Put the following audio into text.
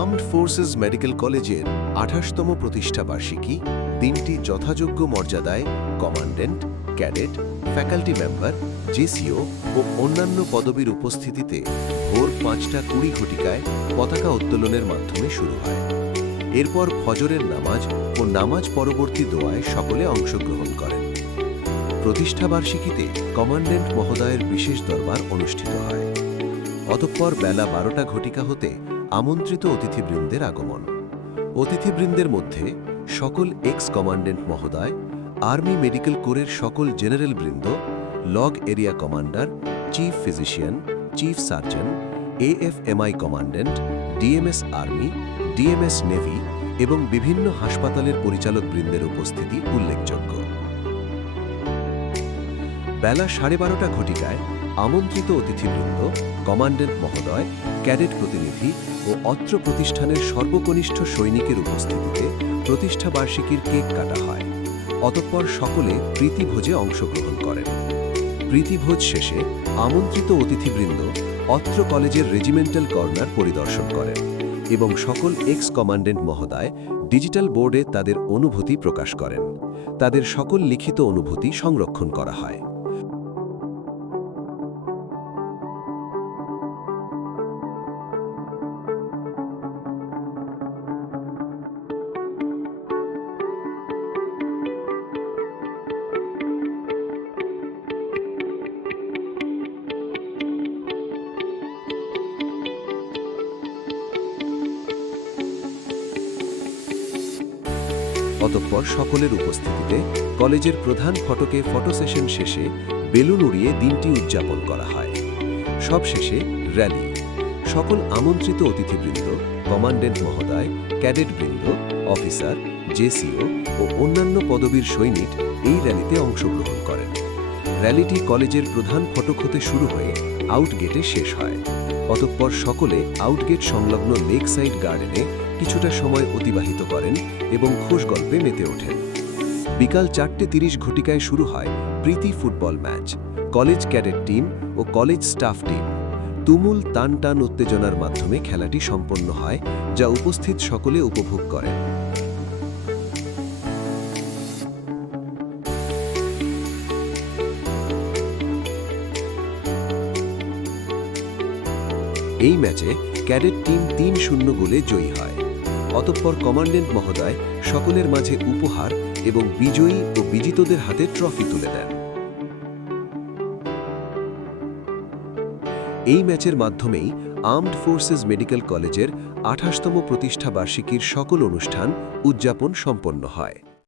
Armed forces medical কলেজের ২৮তম প্রতিষ্ঠা বার্ষিকী দিনটি যথাযোগ্য মর্যাদায় commandant, cadet, faculty member, JCO ও অন্যান্য পদবীর উপস্থিতিতে ভোর ৫:২০ ঘটিকায় পতাকা উত্তোলনের মাধ্যমে শুরু হয়। এরপর ফজরের নামাজ ও নামাজ পরবর্তী দোয়ায় সকলে অংশগ্রহণ করেন। প্রতিষ্ঠা বার্ষিকীতে কমান্ড্যান্ট মহোদয়ের বিশেষ দরবার অনুষ্ঠিত হয়। অতঃপর বেলা ১২টা ঘটিকা হতে আমন্ত্রিত অতিথিবৃন্দের আগমন। অতিথিবৃন্দের মধ্যে সকল এক্স কমান্ড্যান্ট মহোদয়, আর্মি মেডিকেল কোরের সকল জেনারেল বৃন্দ, log area commander, chief physician, chief surgeon, AFMI commandant, DMS army, DMS navy এবং বিভিন্ন হাসপাতালের পরিচালক বৃন্দের উপস্থিতি উল্লেখযোগ্য। বেলা 12:30 ঘটিকায় আমন্ত্রিত অতিথিবৃন্দ, কমান্ড্যান্ট মহোদয়, ক্যাডেট প্রতিনিধি ও অত্র প্রতিষ্ঠানের সর্বকনিষ্ঠ সৈনিকের উপস্থিতিতে প্রতিষ্ঠা বার্ষিকীর কেক কাটা হয়। অতঃপর সকলে প্রীতিভোজে অংশগ্রহণ করেন। প্রীতিভোজ শেষে আমন্ত্রিত অতিথিবৃন্দ অত্র কলেজের রেজিমেন্টাল কর্নার পরিদর্শন করেন এবং সকল এক্স কমান্ড্যান্ট মহোদয় ডিজিটাল বোর্ডে তাদের অনুভূতি প্রকাশ করেন। তাদের সকল লিখিত অনুভূতি সংরক্ষণ করা হয়। অতঃপর সকলের উপস্থিতিতে কলেজের প্রধান ফটকে ফটো সেশন শেষে বেলুন উড়িয়ে দিনটি উদযাপন করা হয়। সবশেষে র্যালি। সকল আমন্ত্রিত অতিথিবৃন্দ, কমান্ড্যান্ট মহোদয়, ক্যাডেটবৃন্দ, অফিসার, জেসিও ও অন্যান্য পদবীর সৈনিক এই র্যালিতে অংশগ্রহণ করেন। র্যালিটি কলেজের প্রধান ফটক হতে শুরু হয়ে আউটগেটে শেষ হয়। অতঃপর সকলে আউটগেট সংলগ্ন লেক সাইড গার্ডেনে কিছুটা সময় অতিবাহিত করেন এবং খোশগল্পে মেতে ওঠেন। বিকাল 4:30 ঘটিকায় শুরু হয় প্রীতি football match. College cadet team ও কলেজ স্টাফ টিম তুমুল টান উত্তেজনার মাধ্যমে খেলাটি সম্পন্ন হয়, যা উপস্থিত সকলে উপভোগ করেন। এই ম্যাচে ক্যাডেট টিম 3-0 গোলে জয়ী হয়। অতঃপর কমান্ড্যান্ট মহোদয় সকলের মাঝে উপহার এবং বিজয়ী ও বিজিতদের হাতে ট্রফি তুলে দেন। এই ম্যাচের মাধ্যমেই আর্মড ফোর্সেস মেডিকেল কলেজের ২৮তম প্রতিষ্ঠা বার্ষিকীর সকল অনুষ্ঠান উদযাপন সম্পন্ন হয়।